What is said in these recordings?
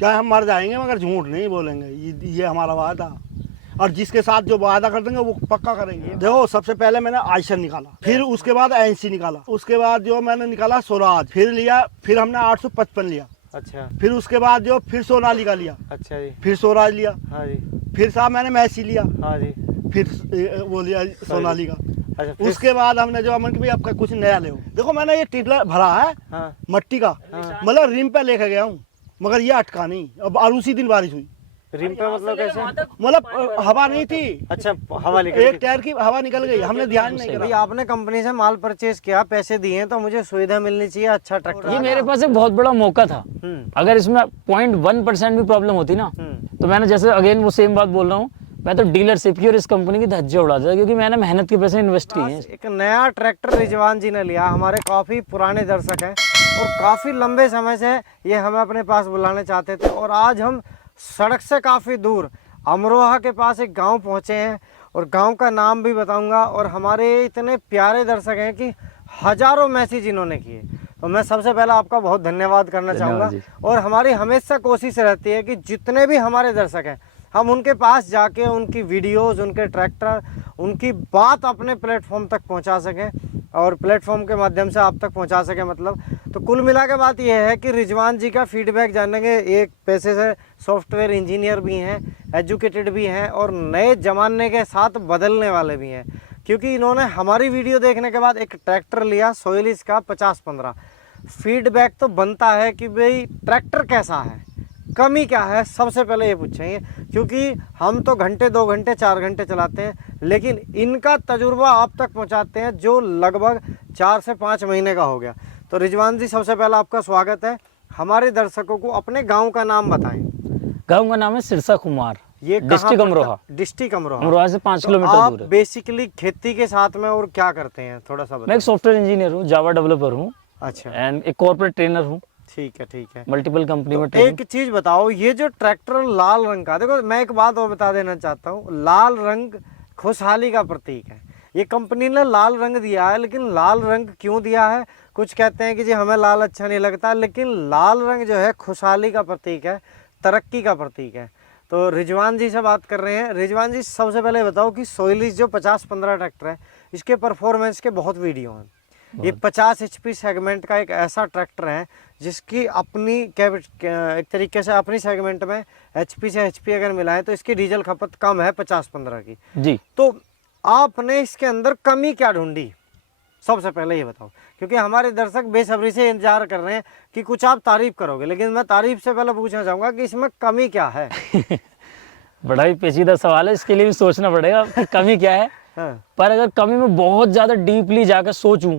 क्या हम मर जाएंगे मगर झूठ नहीं बोलेंगे, ये हमारा वादा। और जिसके साथ जो वादा कर देंगे वो पक्का करेंगे। देखो सबसे पहले मैंने आयशर निकाला, फिर उसके बाद एनसी निकाला, उसके बाद जो मैंने निकाला स्वराज, फिर लिया, फिर हमने 855 लिया। अच्छा। फिर उसके बाद जो फिर सोनालिका लिया। अच्छा जी। फिर स्वराज लिया। हाँ जी। फिर साहब मैंने मैसी लिया। हाँ जी। फिर वो लिया सोनालिका। अच्छा। उसके बाद हमने जो अमन की भाई आपका कुछ नया ले। देखो मैंने ये टिडला भरा है हाँ। मट्टी का, मतलब रिम पे लेके गया हूँ, मगर ये अटका नहीं। अब और उसी दिन बारिश हुई। रिम पे मतलब कैसे? मतलब हवा नहीं थी। अच्छा, हवा निकल एक टायर की हवा निकल गई, हमने ध्यान नहीं भाई करा। आपने कंपनी से माल परचेज किया, पैसे दिए, तो मुझे सुविधा मिलनी चाहिए, अच्छा ट्रैक्टर। ये मेरे पास एक बहुत बड़ा मौका था। अगर इसमें 0.1% भी प्रॉब्लम होती ना, तो मैंने जैसे अगेन वो सेम बात बोल रहा हूँ, मैं तो डीलरशिप की और इस कंपनी की धज्जियां उड़ा देता, क्योंकि मैंने मेहनत के पैसे इन्वेस्ट किए हैं। एक नया ट्रैक्टर रिजवान जी ने लिया। हमारे काफ़ी पुराने दर्शक हैं और काफ़ी लंबे समय से ये हमें अपने पास बुलाने चाहते थे, और आज हम सड़क से काफ़ी दूर अमरोहा के पास एक गांव पहुंचे हैं, और गांव का नाम भी बताऊंगा। और हमारे इतने प्यारे दर्शक हैं कि हज़ारों मैसेज इन्होंने किए, तो मैं सबसे पहले आपका बहुत धन्यवाद करना चाहूँगा। और हमारी हमेशा कोशिश रहती है कि जितने भी हमारे दर्शक हैं, हम उनके पास जाके उनकी वीडियोज़, उनके ट्रैक्टर, उनकी बात अपने प्लेटफॉर्म तक पहुंचा सकें, और प्लेटफॉर्म के माध्यम से आप तक पहुंचा सकें। मतलब तो कुल मिला के बात यह है कि रिजवान जी का फीडबैक जानेंगे। एक पैसे से सॉफ्टवेयर इंजीनियर भी हैं, एजुकेटेड भी हैं, और नए ज़माने के साथ बदलने वाले भी हैं, क्योंकि इन्होंने हमारी वीडियो देखने के बाद एक ट्रैक्टर लिया सोइलिस का 50-15। फीडबैक तो बनता है कि भाई ट्रैक्टर कैसा है, कमी क्या है, सबसे पहले ये पूछेंगे, क्योंकि हम तो घंटे 2 घंटे 4 घंटे चलाते हैं, लेकिन इनका तजुर्बा आप तक पहुंचाते हैं जो लगभग 4 से 5 महीने का हो गया। तो रिजवान जी सबसे पहला आपका स्वागत है। हमारे दर्शकों को अपने गांव का नाम बताएं। गांव का नाम है सिरसा कुमार, ये डिस्ट्रिक्ट अमरोहा। डिस्ट्रिक्ट अमरोहा। अमरोहा से 5 किलोमीटर आप दूर है। बेसिकली खेती के साथ में और क्या करते हैं, थोड़ा सा मैं बताएं। एक सॉफ्टवेयर इंजीनियर हूँ, जावा डेवलपर हूँ, अच्छा, एंड एक कॉर्पोरेट ट्रेनर हूँ। ठीक है, ठीक है। मल्टीपल कंपनी में तो ट्रेनिंग। एक चीज बताओ, ये जो ट्रैक्टर लाल रंग का, देखो मैं एक बात और बता देना चाहता हूँ, लाल रंग खुशहाली का प्रतीक है। ये कंपनी ने लाल रंग दिया है, लेकिन लाल रंग क्यों दिया है? कुछ कहते हैं कि जी हमें लाल अच्छा नहीं लगता, लेकिन लाल रंग जो है खुशहाली का प्रतीक है, तरक्की का प्रतीक है। तो रिजवान जी से बात कर रहे हैं। रिजवान जी सबसे पहले बताओ कि सोइलिस जो 50-15 ट्रैक्टर है, इसके परफॉर्मेंस के बहुत वीडियो हैं। ये 50 HP सेगमेंट का एक ऐसा ट्रैक्टर है जिसकी अपनी एक तरीके से अपनी सेगमेंट में HP से HP अगर मिलाएं तो इसकी डीजल खपत कम है 50-15 की जी। तो आपने इसके अंदर कमी क्या ढूंढी, सबसे पहले ये बताओ, क्योंकि हमारे दर्शक बेसब्री से इंतजार कर रहे हैं कि कुछ आप तारीफ करोगे, लेकिन मैं तारीफ से पहले पूछना चाहूँगा कि इसमें कमी क्या है। बड़ा ही पेचीदा सवाल है, इसके लिए भी सोचना पड़ेगा कि कमी क्या है। हाँ। पर अगर कमी में बहुत ज्यादा डीपली जाकर सोचूं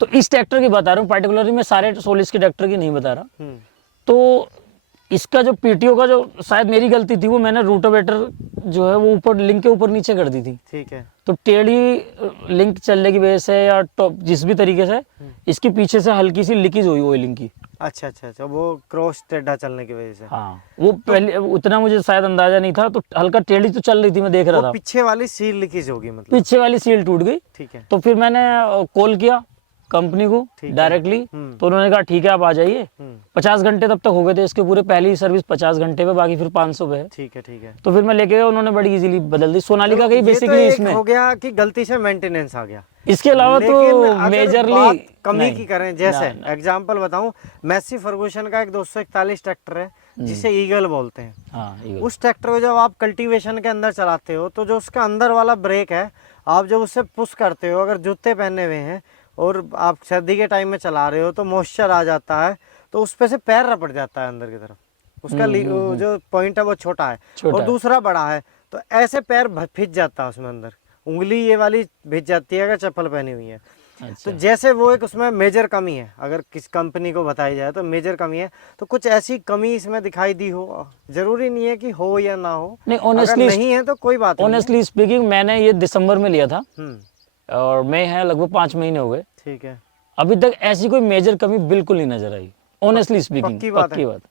तो इस ट्रैक्टर की बता रहा हूँ, पार्टिकुलरली मैं सारे सोलिस के ट्रैक्टर की नहीं बता रहा। तो इसका जो पीटीओ का जो शायद मेरी गलती थी, वो मैंने रोटावेटर जो है वो ऊपर लिंक के ऊपर नीचे कर दी थी। ठीक है। तो टेढ़ी लिंक चलने की वजह से या टॉप जिस भी तरीके से इसके पीछे से हल्की सी लीकेज हुई ऑयलिंग की। अच्छा अच्छा अच्छा, वो क्रॉस टेढ़ा चलने की वजह से। हाँ, वो पहले उतना मुझे शायद अंदाजा नहीं था, तो हल्का टेढ़ी तो चल रही थी, मैं देख रहा था। पीछे वाली सील लीकेज होगी मतलब। पीछे वाली सील टूट गई। ठीक है। तो फिर मैंने कॉल किया कंपनी को डायरेक्टली, तो उन्होंने कहा ठीक है आप आ जाइए। 50 घंटे तब तक हो गए थे इसके पूरे, पहली सर्विस 50 घंटे पे, बाकी फिर 500 पे है। ठीक है, ठीक है। तो फिर मैं लेके गया, उन्होंने बड़ी इजीली बदल दी। सोनालिका का ही बेसिकली तो इसमें हो गया कि गलती से मेंटेनेंस आ गया। इसके अलावा तो मेजरली कमी की करें, जैसे एग्जांपल बताऊं, मैसी फर्गूसन का एक 241 ट्रैक्टर है जिसे ईगल बोलते हैं। हाँ, उस ट्रैक्टर को जब आप कल्टीवेशन के अंदर चलाते हो तो जो उसका अंदर वाला ब्रेक है, आप जब उससे पुश करते हो, अगर जूते पहने हुए हैं और आप सर्दी के टाइम में चला रहे हो तो मॉइस्चर आ जाता है, तो उस पे से पैर रपट जाता है अंदर की तरफ। उसका जो पॉइंट है वो छोटा है और दूसरा बड़ा है, तो ऐसे पैर फिज जाता है उसमें अंदर, उंगली ये वाली भिज जाती है अगर चप्पल पहनी हुई है। अच्छा। तो जैसे वो एक उसमें मेजर कमी है, अगर किस कंपनी को बताई जाए तो मेजर कमी है, तो कुछ ऐसी कमी इसमें दिखाई दी हो, जरूरी नहीं है कि हो या ना हो, नहीं ऑनेस्टली नहीं है तो कोई बात नहीं। ऑनेस्टली स्पीकिंग मैंने ये दिसंबर में लिया था और मैं है लगभग 5 महीने हो गए। ठीक है। अभी तक ऐसी कोई मेजर कमी बिल्कुल नहीं नजर आई, ऑनेस्टली स्पीकिंग। पक्की बात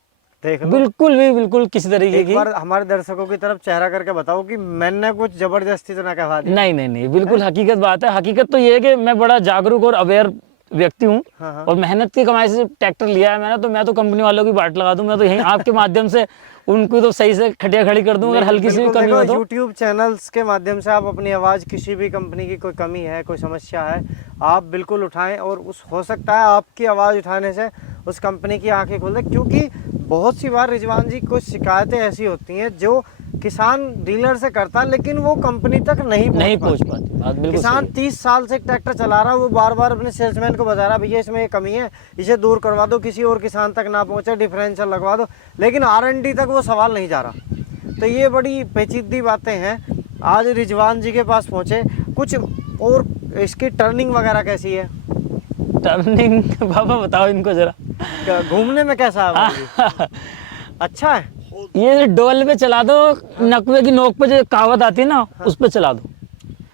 देख लो। बिल्कुल भी, बिल्कुल किसी तरीके की। एक बार हमारे दर्शकों की तरफ चेहरा करके बताओ कि मैंने कुछ जबरदस्ती तो ना कहवा दी। नहीं नहीं नहीं, बिल्कुल हकीकत बात है। हकीकत तो ये है कि मैं बड़ा जागरूक और अवेयर व्यक्ति हूँ हाँ, हाँ। और मेहनत की कमाई से ट्रैक्टर लिया है मैंने, तो मैं तो कंपनी वालों की बाट लगा दूं। मैं तो यहीं आपके माध्यम से उनको तो सही से खटिया खड़ी कर दूं अगर हल्की सी भी बिल्कुल, कमी देखो हो तो। यूट्यूब चैनल्स के माध्यम से आप अपनी आवाज़, किसी भी कंपनी की कोई कमी है, कोई समस्या है, आप बिल्कुल उठाएं और उस हो सकता है आपकी आवाज़ उठाने से उस कंपनी की आंखें खोल दे। क्योंकि बहुत सी बार रिजवान जी कुछ शिकायतें ऐसी होती हैं जो किसान डीलर से करता है लेकिन वो कंपनी तक नहीं पहुंच पाती। बात बिल्कुल किसान सही 30 साल से एक ट्रैक्टर चला रहा है, वो बार बार अपने सेल्समैन को बता रहा है भैया इसमें ये कमी है, इसे दूर करवा दो, किसी और किसान तक ना पहुंचे, डिफरेंशियल लगवा दो, लेकिन R&D तक वो सवाल नहीं जा रहा। तो ये बड़ी पेचीदी बातें हैं। आज रिजवान जी के पास पहुंचे, कुछ और इसकी टर्निंग वगैरह कैसी है? है। टर्निंग बाबा बताओ इनको जरा। घूमने में कैसा है वो? अच्छा है। ये डोल पे चला दो, नकवे की नोक पे जो कहावत आती है ना, उस पे चला दो।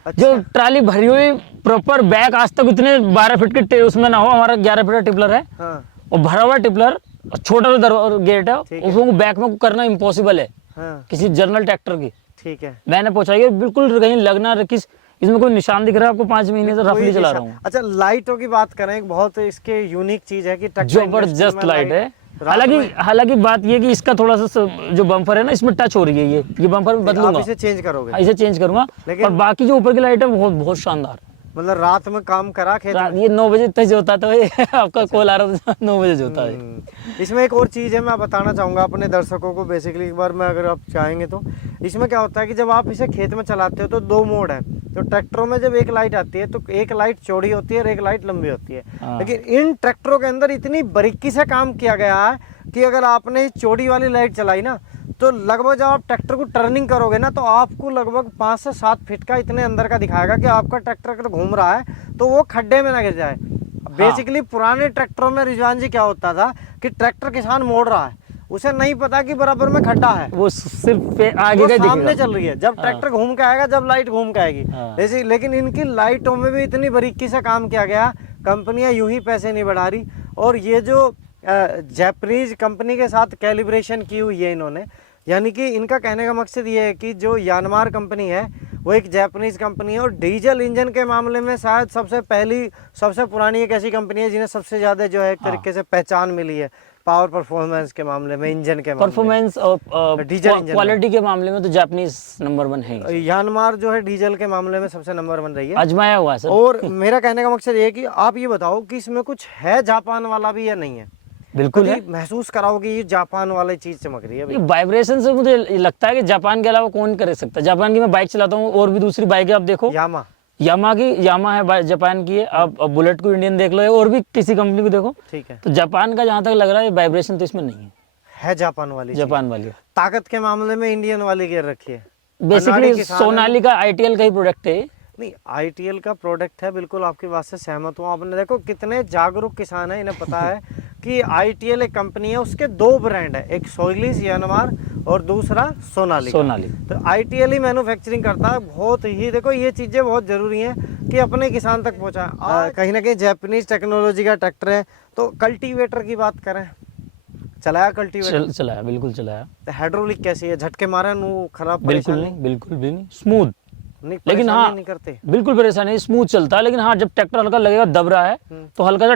अच्छा। जो ट्राली भरी हुई प्रॉपर बैग आज तक उतने 12 फीट के उसमें ना हो, हमारा 11 फीट का टिपलर है हाँ, और भरा हुआ टिपलर, छोटा सा गेट है, ठीक है। उसको बैक में करना इम्पॉसिबल है हाँ, किसी जर्नल ट्रैक्टर की। ठीक है। मैंने पूछा ये बिल्कुल कहीं लगना किस इसमें कोई निशान दिख रहा है आपको? 5 महीने से रफली कोई चला निशा- रहा हूँ। अच्छा, लाइटों की बात करें, एक बहुत इसके यूनिक चीज है कि ट्रैक्टर जबरदस्त इंडस्ट्री में लाइट है। रात में- हालांकि बात ये कि इसका थोड़ा सा जो बम्पर है ना, इसमें टच हो रही है, ये बम्पर में आप बदलूंगा, इसे चेंज करोगे? इसे चेंज करूंगा। लेकिन- और बाकी जो ऊपर की लाइट है बहुत बहुत शानदार है। मतलब रात में काम करा खेत में? ये 9 बजे तक जो होता था ये आपका कॉल आ रहा था 9 बजे जो होता है। इसमें एक और चीज़ है, मैं बताना चाहूँगा अपने दर्शकों को। बेसिकली एक बार मैं, अगर आप चाहेंगे तो, इसमें क्या होता है कि जब आप इसे खेत में चलाते हो तो 2 मोड है। तो ट्रैक्टरों में जब एक लाइट आती है तो एक लाइट चौड़ी होती है और एक लाइट लंबी होती है। हाँ। लेकिन इन ट्रैक्टरों के अंदर इतनी बारीकी से काम किया गया है कि अगर आपने चौड़ी वाली लाइट चलाई ना, तो लगभग जब आप ट्रैक्टर को टर्निंग करोगे ना, तो आपको लगभग 5 से 7 फीट का इतने अंदर का दिखाएगा कि आपका ट्रैक्टर अगर घूम रहा है तो वो खड्डे में ना गिर जाए। बेसिकली पुराने ट्रैक्टरों में रिजवान जी क्या होता था कि ट्रैक्टर किसान मोड़ रहा है, उसे नहीं पता कि बराबर में खड्डा है, वो सिर्फ आगे वो का सामने दिखेगा। चल रही है। जब ट्रैक्टर घूम के आएगा, जब लाइट घूम के आएगी। हाँ। लेकिन इनकी लाइटों में भी इतनी बारीकी से काम किया गया, कंपनियां यूं ही पैसे नहीं बढ़ा रही। और ये जो जापानीज कंपनी के साथ कैलिब्रेशन की हुई है इन्होंने, यानी कि इनका कहने का मकसद ये है कि जो यानमार कंपनी है वो एक जापानीज कंपनी है और डीजल इंजन के मामले में शायद सबसे पुरानी एक ऐसी कंपनी है जिन्हें सबसे ज़्यादा जो है एक तरीके से पहचान मिली है पावर परफॉर्मेंस के मामले में, इंजन के मामले में। परफॉर्मेंस और डीजल इंजन क्वालिटी के मामले में तो जापानीज नंबर 1 है। यानमार जो है डीजल के मामले में सबसे नंबर 1 रही है, आजमाया हुआ है सर। और मेरा कहने का मकसद ये है कि आप ये बताओ कि इसमें कुछ है जापान वाला भी या नहीं है? बिल्कुल है। कभी महसूस कराओ कि ये जापान वाली चीज चमक रही है ये भाई? वाइब्रेशन से मुझे लगता है कि जापान के अलावा कौन कर सकता है। जापान की मैं बाइक चलाता हूँ और भी दूसरी बाइक है, आप देखो यामा यामा है जापान की है। आप बुलेट को इंडियन देख लो और भी किसी कंपनी को देखो, ठीक है, तो जापान का जहाँ तक लग रहा है वाइब्रेशन तो इसमें नहीं है। जापान वाली चीज। जापान वाली ताकत के मामले में इंडियन वाली गियर रखी है। बेसिकली अनाड़ी किसान है। सोनालिका ITL का ही प्रोडक्ट है। नहीं, ITL का प्रोडक्ट है, बिल्कुल आपकी बात से सहमत हूँ। आपने देखो कितने जागरूक किसान है, इन्हें पता है कि ITL एक कंपनी है, उसके 2 ब्रांड है, एक सोइलिस यानमार और दूसरा सोनाली। तो ITL ही मैन्युफैक्चरिंग करता है। बहुत ही, देखो ये चीज़ें बहुत ज़रूरी हैं कि अपने किसान तक पहुँचाएं। कहीं ना कहीं जापानीज टेक्नोलॉजी का ट्रैक्टर है। तो कल्टीवेटर की बात करें, चलाया कल्टीवेटर? चलाया, बिल्कुल चलाया। तो हाइड्रोलिक कैसी है? झटके मारे नु खराब? बिल्कुल परेशानी? नहीं, बिल्कुल भी नहीं, स्मूथ। नहीं, लेकिन परेशानी हाँ नहीं करते? बिल्कुल परेशानी, स्मूथ चलता है। लेकिन हाँ, जब ट्रैक्टर हल्का लगेगा दब रहा है तो हल्का सा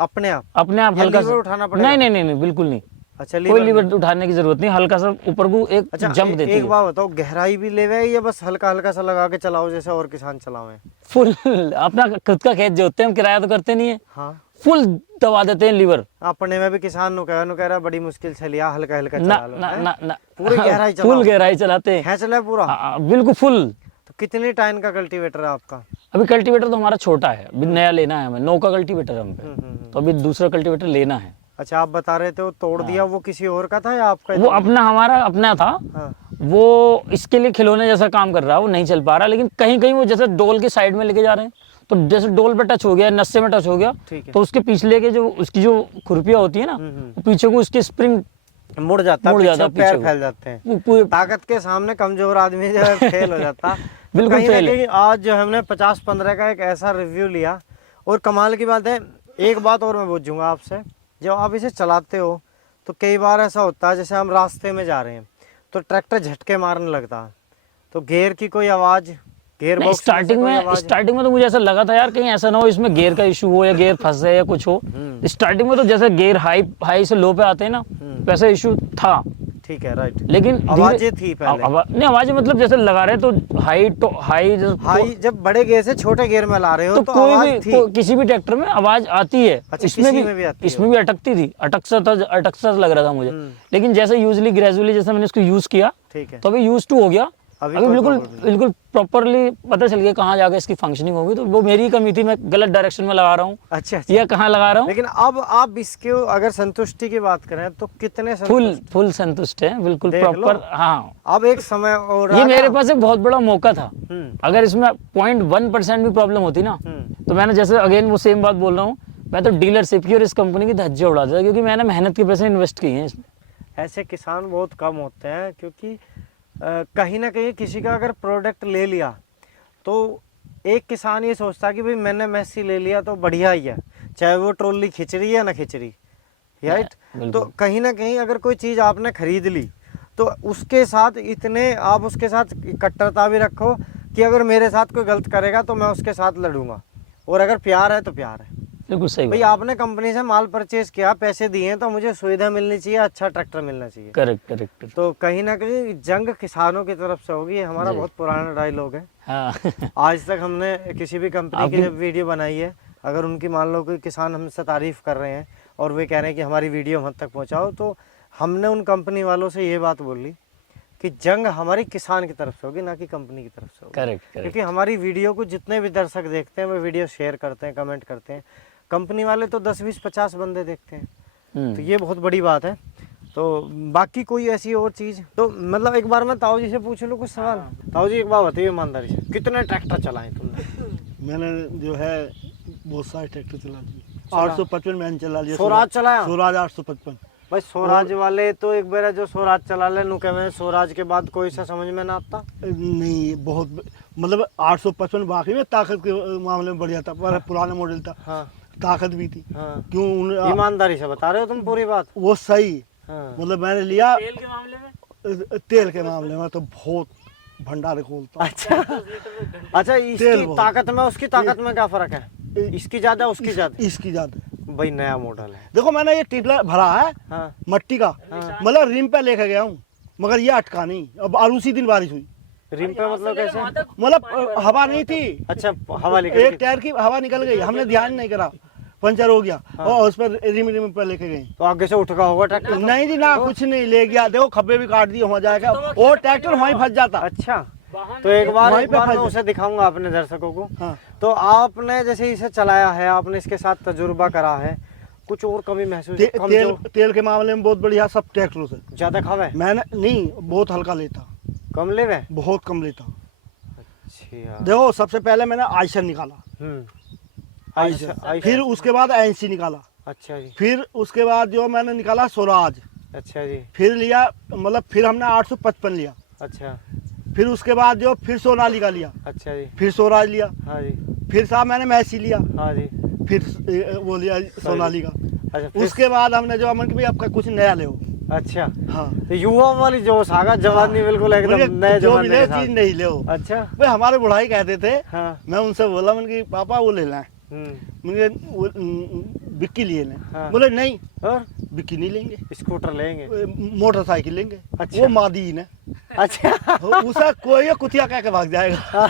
अपने आप हल्का लीवर सा उठाना पड़ेगा? नहीं, बिल्कुल नहीं। अच्छा, कोई लीवर उठाने की जरूरत नहीं, हल्का सा ऊपर को एक अच्छा, जंप देती एक है। बात बताओ, गहराई भी लेवे है या बस हल्का हल्का सा लगा के चलाओ जैसे और किसान चलावे? फुल अपना खुद का खेत जोतते हैं हम, किराया तो करते नहीं है। हाँ, फुल दबा देते हैं लीवर। अपने में भी किसान नु कह रहा बड़ी मुश्किल से लिया, हल्का हल्का ना चला लो। ना हैं? ना ना पूरी गहराई चलाओ? फुल गहराई चलाते हैं। खींच ले पूरा? बिल्कुल फुल। तो कितनी टाइन का कल्टीवेटर है आपका? अभी कल्टीवेटर तो हमारा छोटा है, अभी नया लेना है हमें। 9 का कल्टीवेटर है हम पे, तो अभी दूसरा कल्टीवेटर लेना है। अच्छा, आप बता रहे थे वो तोड़ दिया, वो किसी और का था या आपका? वो हमारा अपना था। हाँ, वो इसके लिए खिलौने जैसा काम कर रहा है, वो नहीं चल पा रहा। लेकिन कहीं कहीं वो जैसे डोल के साइड में लेके जा रहे हैं, तो जैसे डोल पे टच हो गया, नस्से में टच हो गया, ठीक है। तो उसके पिछले के जो उसकी जो खुरपियां होती है ना, वो पीछे को उसके स्प्रिंग मुड़ जाता है, मुड़ जाता है, पीछे पैर पीछे फैल जाते हैं। वो पूरे ताकत के सामने कमजोर आदमी जो है फेल हो जाता। बिल्कुल कहीं ना फेल है। कहीं आज जो हमने 50-15 का एक ऐसा रिव्यू लिया, और कमाल की बात है, एक बात और मैं पूछूंगा आपसे, जब आप इसे चलाते हो तो कई बार ऐसा होता है जैसे हम रास्ते में जा रहे हैं तो ट्रैक्टर झटके मारने लगता है, तो गियर की कोई आवाज़, गियर नहीं, बॉक्स स्टार्टिंग में तो मुझे ऐसा लगा था यार कहीं ऐसा ना हो इसमें गियर का इशू हो या गियर फंस जाए या कुछ हो। स्टार्टिंग में तो जैसे गियर हाई से लो पे आते हैं ना वैसा इशू था, ठीक है, राइट। लेकिन आवाजें थी पहले। नहीं, आवाजें मतलब जैसे लगा रहे तो हाई जब बड़े गियर से छोटे गियर में ला रहे हो तो तो कोई आवाज भी थी। किसी भी ट्रैक्टर में आवाज आती है। अच्छा, इसमें किसी में भी आती है। इसमें भी अटकती थी, अटक सा लग रहा था मुझे। लेकिन जैसे यूजली ग्रेजुअली जैसे मैंने इसको यूज किया ठीक है, तो अभी यूज टू हो गया। अभी अभी कोई बिल्कुल problem नहीं। बिल्कुल प्रॉपरली पता चल गया कहाँ जाकर इसकी फंक्शनिंग होगी। तो वो मेरी कमी थी, मैं गलत डायरेक्शन में लगा रहा हूँ अच्छा अच्छा। या कहाँ लगा रहा हूँ। लेकिन अब आप इसके अगर संतुष्टि की बात करें तो कितने फुल संतुष्ट है, बिल्कुल देख लो। प्रॉपर। हाँ, अब एक समय और ये मेरे पास एक बहुत बड़ा मौका था। हम्म। अगर इसमें 0.1% भी प्रॉब्लम होती ना तो मैंने जैसे अगेन वो सेम बात बोल रहा हूँ, मैं तो डीलरशिप की और इस कंपनी की धज्जियां उड़ा देता, क्योंकि मैंने मेहनत के पैसे इन्वेस्ट किए हैं इसमें। ऐसे किसान बहुत कम होते हैं, क्योंकि कहीं ना कहीं किसी का अगर प्रोडक्ट ले लिया तो एक किसान ये सोचता है कि भाई मैंने मैसी ले लिया तो बढ़िया ही है, चाहे वो ट्रॉली खिंच रही है ना खिंच रही, राइट। तो कहीं ना कहीं अगर कोई चीज़ आपने खरीद ली तो उसके साथ इतने आप उसके साथ कट्टरता भी रखो कि अगर मेरे साथ कोई गलत करेगा तो मैं उसके साथ लड़ूंगा, और अगर प्यार है तो प्यार है। बिल्कुल सही भाई बात। आपने कंपनी से माल परचेज किया, पैसे दिए हैं, तो मुझे सुविधा मिलनी चाहिए, अच्छा ट्रैक्टर मिलना चाहिए। करेक्ट। तो कहीं ना कहीं जंग किसानों की तरफ से होगी, ये हमारा जी। बहुत पुराना डायलॉग है। हाँ आज तक हमने किसी भी कंपनी की जब वीडियो बनाई है, अगर उनकी मान लो कोई किसान हमसे तारीफ कर रहे हैं और वे कह रहे हैं कि हमारी वीडियो हम तक पहुंचाओ, तो हमने उन कंपनी वालों से ये बात बोली कि जंग हमारी किसान की तरफ से होगी, ना कि कंपनी की तरफ से होगी। करेक्ट। क्योंकि हमारी वीडियो को जितने भी दर्शक देखते हैं वो वीडियो शेयर करते हैं, कमेंट करते हैं। कंपनी वाले तो 10 20 50 बंदे देखते हैं, तो ये बहुत बड़ी बात है। तो बाकी कोई ऐसी और चीज़ तो मतलब एक बार मैं ताऊ जी से पूछ लूँ कुछ सवाल। ताऊ जी एक बात बताइए ईमानदारी से, कितने ट्रैक्टर चलाए तुमने? मैंने जो है बहुत सारे ट्रैक्टर चला दिए। 855 मैंने चला लिया। स्वराज चलाया? स्वराज 855। भाई स्वराज वाले तो एक बार जो स्वराज चला ले नु के में स्वराज के बाद कोई सा समझ में ना आता नहीं, बहुत मतलब 855 बाकी में ताकत के मामले में बढ़िया था, पर पुराना मॉडल था। हाँ ताकत भी थी। हाँ, क्यों ईमानदारी से बता रहे हो तुम पूरी बात। वो सही। हाँ। मतलब मैंने लिया तेल के मामले में, तेल के मामले में तो बहुत भंडारे खोलता। अच्छा अच्छा, इसकी ताकत में उसकी ताकत में क्या फर्क है? इसकी ज्यादा उसकी ज्यादा? इसकी ज्यादा। भाई नया मॉडल है। देखो मैंने ये टिपला भरा है हाँ मट्टी का, मतलब रिम पे लेके गया हूँ, मगर ये अटका नहीं। अब और उसी दिन बारिश हुई, रिम पे मतलब कैसे? मतलब हवा नहीं थी। अच्छा हवा निकल एक गई। टायर की हवा निकल गई, हमने ध्यान नहीं करा, पंचर हो गया। और उस पर रिम पे लेके गए। तो आगे से उठ का होगा ट्रैक्टर? नहीं जी ना, कुछ नहीं ले गया। देखो खब्बे भी काट दिए, वहाँ जाएगा और ट्रैक्टर वहीं फंस जाता। अच्छा, तो एक बार वहीं पे मैं फंस उसे दिखाऊंगा अपने दर्शकों को। हाँ। तो आपने जैसे इसे चलाया है, आपने इसके साथ तजुर्बा करा है, कुछ और कमी महसूस तेल के मामले में बहुत बढ़िया सब ट्रैक्टरों से। ज्यादा खावे? मैंने नहीं, बहुत हल्का लेता, कम लेवे? बहुत कम लेता। अच्छा। देखो सबसे पहले मैंने आयशर निकाला, आयशर। फिर उसके बाद एनसी निकाला, अच्छा जी। फिर उसके बाद जो मैंने निकाला स्वराज, अच्छा जी। फिर लिया मतलब फिर हमने 855 लिया। अच्छा। फिर उसके बाद जो फिर सोनालिका लिया, अच्छा जी। फिर स्वराज लिया, हाँ जी। फिर साहब मैंने मैसी लिया, हाँ जी। फिर वो लिया सोनालिका। अच्छा फिर- उसके बाद हमने जो अमन की भाई आपका कुछ नया ले। अच्छा, हाँ, तो युवा वाली जोश आ गया, जवानी बिल्कुल एकदम मुझे नए जो जमाने मिले के साथ। चीज नहीं ले। अच्छा। भाई हमारे बुढ़ाई कहते थे, हाँ। मैं उनसे बोला मन की पापा वो ले लें, हम्म। मुझे बिक्की लिए लें। हाँ। बोले नहीं, और बिक्की नहीं लेंगे, स्कूटर लेंगे? मोटरसाइकिल लेंगे। अच्छा। वो मादीन है, अच्छा। उसे कोई कुतिया कह के भाग जाएगा।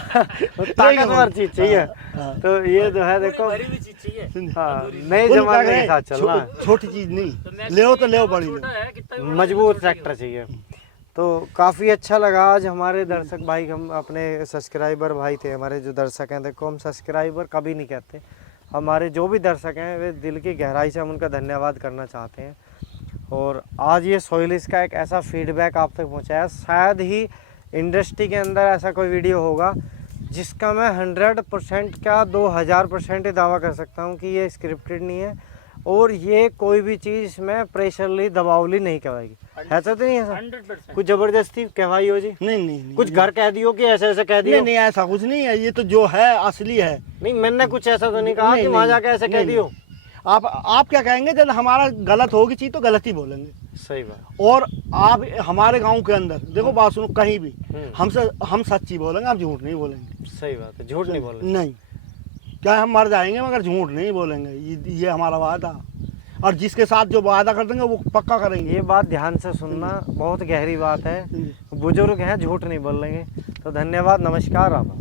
ताकतवर चीज चाहिए। हाँ। तो ये जो है देखो, हाँ, नए बोले जमाने क्या के साथ करें, चलना है। छोटी चीज नहीं, ले तो ले बड़ी ले। मजबूत ट्रैक्टर चाहिए। तो काफ़ी अच्छा लगा आज हमारे दर्शक भाई, हम अपने सब्सक्राइबर भाई थे, हमारे जो दर्शक हैं, देखो हम सब्सक्राइबर कभी नहीं कहते, हमारे जो भी दर्शक हैं वे दिल की गहराई से हम उनका धन्यवाद करना चाहते हैं। और आज ये सोइलिस का एक ऐसा फीडबैक आप तक पहुँचाया, शायद ही इंडस्ट्री के अंदर ऐसा कोई वीडियो होगा जिसका मैं 100% क्या 2000% ही दावा कर सकता हूँ कि ये स्क्रिप्टेड नहीं है, और ये कोई भी चीज़ इसमें प्रेशरली दबावली नहीं कहवाएगी। ऐसा तो नहीं है सर? 100%। कुछ जबरदस्ती कहवाई हो जी? नहीं, कुछ घर कह दियो कि ऐसे ऐसे कह दियो? नहीं, ऐसा कुछ नहीं है, ये तो जो है असली है। नहीं, मैंने कुछ ऐसा तो नहीं कहा कि वहाँ जाके ऐसे कह दियो। आप क्या कहेंगे, जब हमारा गलत होगी चीज तो गलत ही बोलेंगे। सही बात। और आप हमारे गांव के अंदर देखो, बात सुनो, कहीं भी हम सच्ची बोलेंगे, हम झूठ नहीं बोलेंगे। सही बात है, झूठ नहीं बोलना। नहीं, क्या हम मर जाएंगे मगर झूठ नहीं बोलेंगे, ये हमारा वादा। और जिसके साथ जो वादा कर देंगे वो पक्का करेंगे। ये बात ध्यान से सुनना, बहुत गहरी बात है। बुजुर्ग हैं, झूठ नहीं बोलेंगे। तो धन्यवाद, नमस्कार आप।